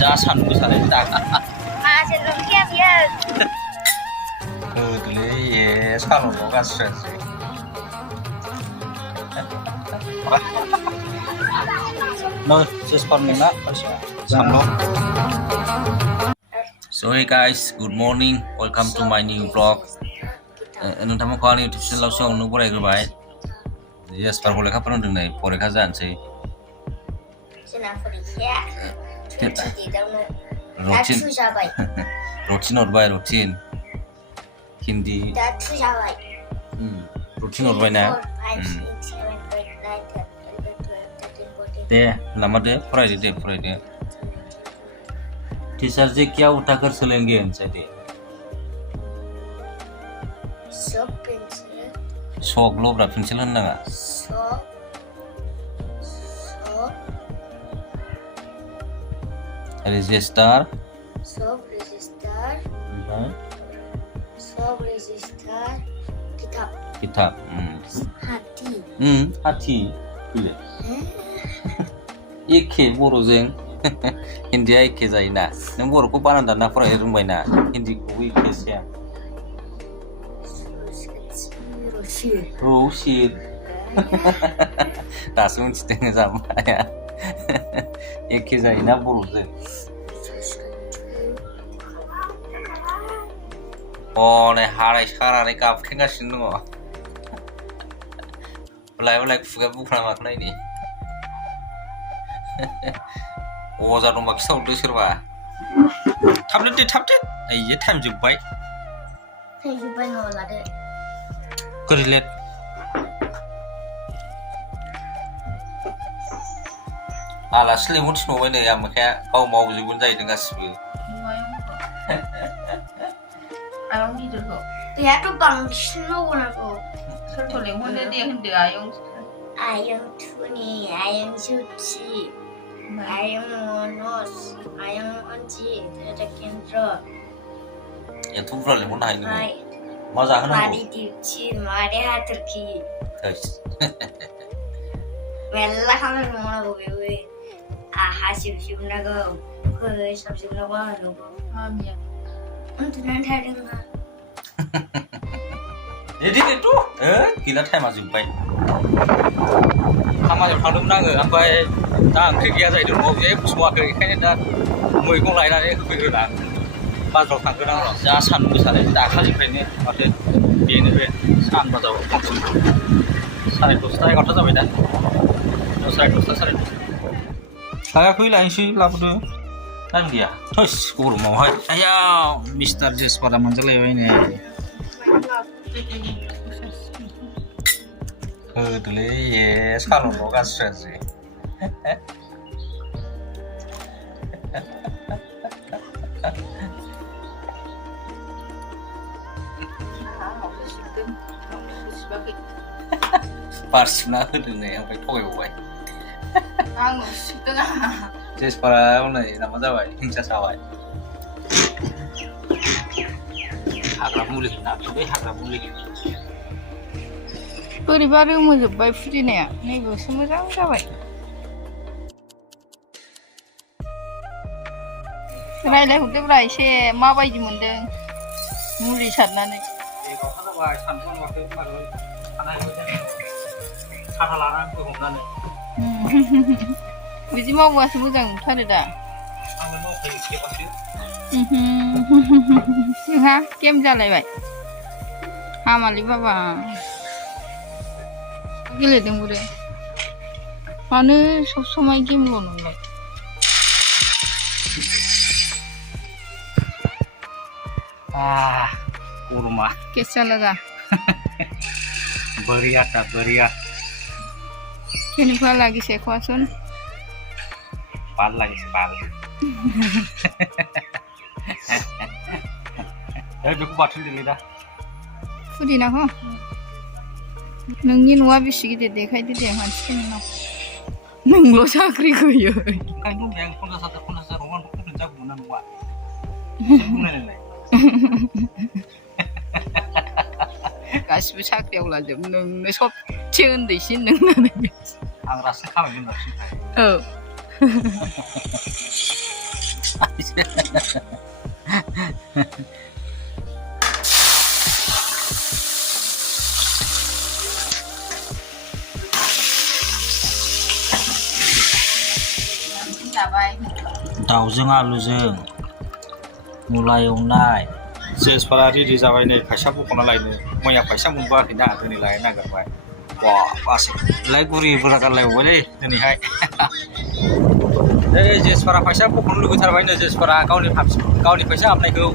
जा सान्दुं गोसालै दागा जों गैया बियो होदोलै ए साल'ल' गाज्रिसै no just for me na so hey guys, good morning, welcome to my new vlog. नोंथांमोनखौ आंनि इउटुब चेनेलाव सिगाङावनो बरायग्रोबाय जेसपारखौ लेखा फोरोंदों नै फरिखा जानोसै रुटिन हरबाय रुटिन हिन्दी रुटिन हरबाय ना दे लामादो फरायदो टीचर जी क्या उठाकर चलेंगे इनसे दे शॉक लोब्रा पेंसिल होननाङा रेजिस्टार किताब हाथी एखे बर'जों हिन्दीया एखे जायोना नों बर'खौ बानान दानना फरायनो रोंबायना हिन्दीखौबो एखेसो औ सिर दासो मिथिदों जाम्बाया एखे जायोना बर'जों नै हाराय सारानै गाबख्रेंगासिनो दङ लाय खुगा बुख्रा माखौ नायनि अजा दंबा खिथाहरदो सोरबा थाबनो दे आइये टाइम जोब्बाय न'आव लादो गोरिलेट आलासि लेंहर थिनहरबाय नै आमोखाया गाव मावजोबगोन जाहैदों गासिबो आयं गिदिरखौ बेहाथ' बांसिन मावनांगौ सोरखौ लेंहरनो दे होनदो आयं थुनि आयं जुथि आयं मनज आयं अन्जित केन्द्र एथ' बुरजा लेंहरनो हायो नोङो मा जाहोनांगौ मादै दिउथि मादै हाथरखि मेरला खामानि मावनांगौ बेबो हासिबजोबनांगौ फोसाबजोबनांगौ आंनावबो उन्दुनानै थादों गैला टाइमा जोब्बाय खामानियाव थांदोंमोन आङो ओमफ्राय दा ओंख्रि गैया जाहैदों न'आव जेबो सङाखै ओंखायनो दा मैगं लायनानै होफैग्रोना बाजाराव थांगोन आं र' जा सान्दुं गोसालै दाखालिनिफ्रायनो माथो बेनो बे सान बाजाराव बांसिन 10:30 11 जाबाय दा 10:30 11:30 लायाखै लायनोसै लाबोदो टाइम गैया थोस गरमावहाय आया मिस्टार जेसपारा मोनजालायबाय नै होदोलै ए साल'ल' गाज्रिसै बार सिबना होदों नै ओमफ्राय थगायबावबाय आंनाव सिबदों जेसपारा नै नामा जाबाय हिंसा जाबाय हाग्रा मुलि होना बै हाग्रा मुलि बोरैबा रोमोजोब्बाय फुदिनाया नैबेसो मोजां जाबाय रायलायहरदोब्रा एसे माबायदि मोनदों मुलि सारनानै जाबाय सानफ्राम माथो साथा लानानै हमनानै बिदि मावबासो मोजां नुथारो दा आंनो मावखायो खेबासो जोंहा गेम जालायबाय हामालै बाबा गेलेदों बुरे मानो सब समाय गेमल' नंलाय गरमा कैसा लगा बढ़िया था बढ़िया केनेकुवा লাগিছে কোৱাচোন ভাল লাগিছে ভাল এই बेखौ बाथोन देलै दा फुदिनाखौ नोंनि न'आ बेसे गिदिर देखायदो दे मानसिफोरनाव नोंल' साख्रि होयो ओंखायनो दंनाया 50,000 राव आंखौ कमप्लिट जागौमोन ना नङा बुंलायलाय गासिबो साख्रियाव लाजोब नोंनो सबसे उन्दैसिन नोंनानो आं रासिन खामायगोन होननानै औ जाबाय दाउजों आलुजों मुला एवनाय जेसफोरा रेडि जाबाय नै फैसा बख'ना लायनो मैया फैसा मोनबोआखैना दिनै लायनो नागिरबाय वा बासलाय गुरि बुरजा गारलायबावबायलै दिनैहाय जेसफोरा फैसा बख'नो लुगैथारबायनो जेसफोरा गावनि फैसा हाबनायखौ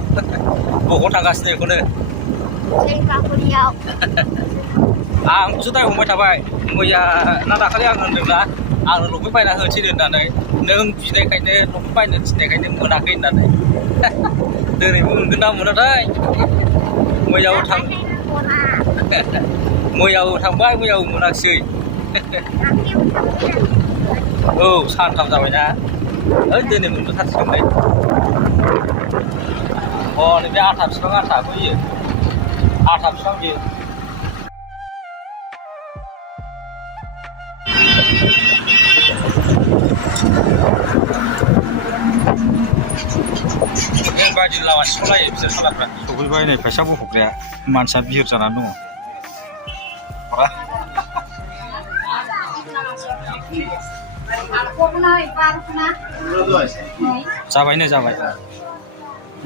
बख'नो थांगासिनो बेखौनो आंखौसो दाय हमबाय थाबाय मैया ना दाखालि आं होनदोंना आंनो लंपेन्ट बायना होनोसै होननानै नों बिनायखायनो लंपेन्ट बायनो थिननायखायनो मोनाखै होननानै दिनैबो मोनगोन ना मोनाथाय मैयाबो थांबाय मैयाबो मोनाखिसै औ सानथाम जाबायना ओइ दिनै मोनबोथारसिगोनलाय अ नैबे आथा बिफां आथा बैयो आथा बिफां बियो बेबायदि लामा सिख'लायो बिसोर सालाफ्रा सफैबाय नै फैसा बख'ग्राया मानसिया बिहिर जानानै दङ जाबायनो जाबाय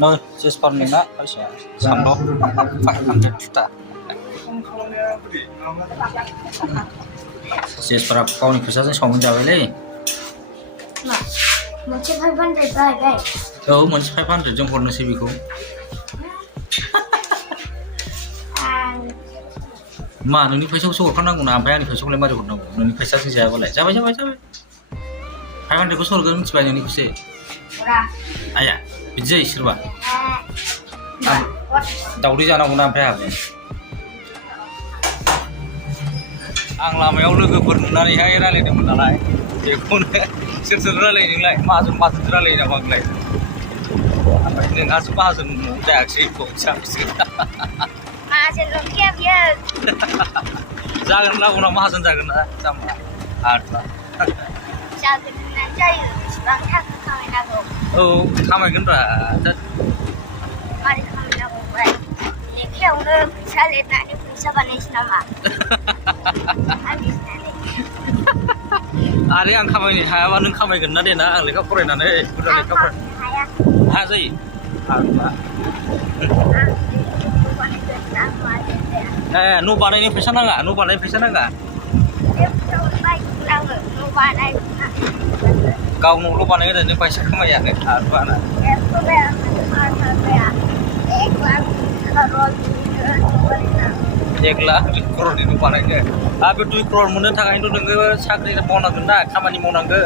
नै जेसफोरनि ना फैसाया सानद' 500 थुथा जेसफोरा गावनि फैसाजों सावमिन जाबायलै मोनसे 500 जाहैबाय औ मोनसे 500 जों हरनोसै बेखौ मा नोंनि फैसाखौसो हरखानांगौ ना ओमफ्राय आंनि फैसाखौलाय मारै हरनांगौ नोंनि फैसाजों जायाबालाय जाबाय 500खौसो हरगोन मिथिबाय नोंनिखौसो आया बिदि जायो सोरबा दावदै जानांगौना ओमफ्राय आं लामायाव लोगोफोर नुनानैहाय रायलायदोंमोन नालाय बेखौनो सोर रायलायदोंलाय माहाजोन रायलायो नामा आंलाय ओमफ्राय नोंहासो माहाजोन जायाखिसै जागोन ना उनाव माहाजोन जागोन ना जाम्बा आरला औ खामायगोन रा लेखायावनो फैसा लिरनानै फैसा बानायसै नामा आरे आं खामायनो हायाबा नों खामायगोन ना देना आं लेखा फरायनानै बुरजा लेखा हाया जायो न' बानायनो फैसा नाङा न' बानायनो फैसा नाङा गाव न'ल' बानायगोन नों फैसा खामायानो आरबाना 1 लाख 2 करोड़नि न' बानायनो आरो बे 2 करोड़ मोननो थाखायनोथ' नोङो साख्रि मावनांगोन ना खामानि मावनांगोन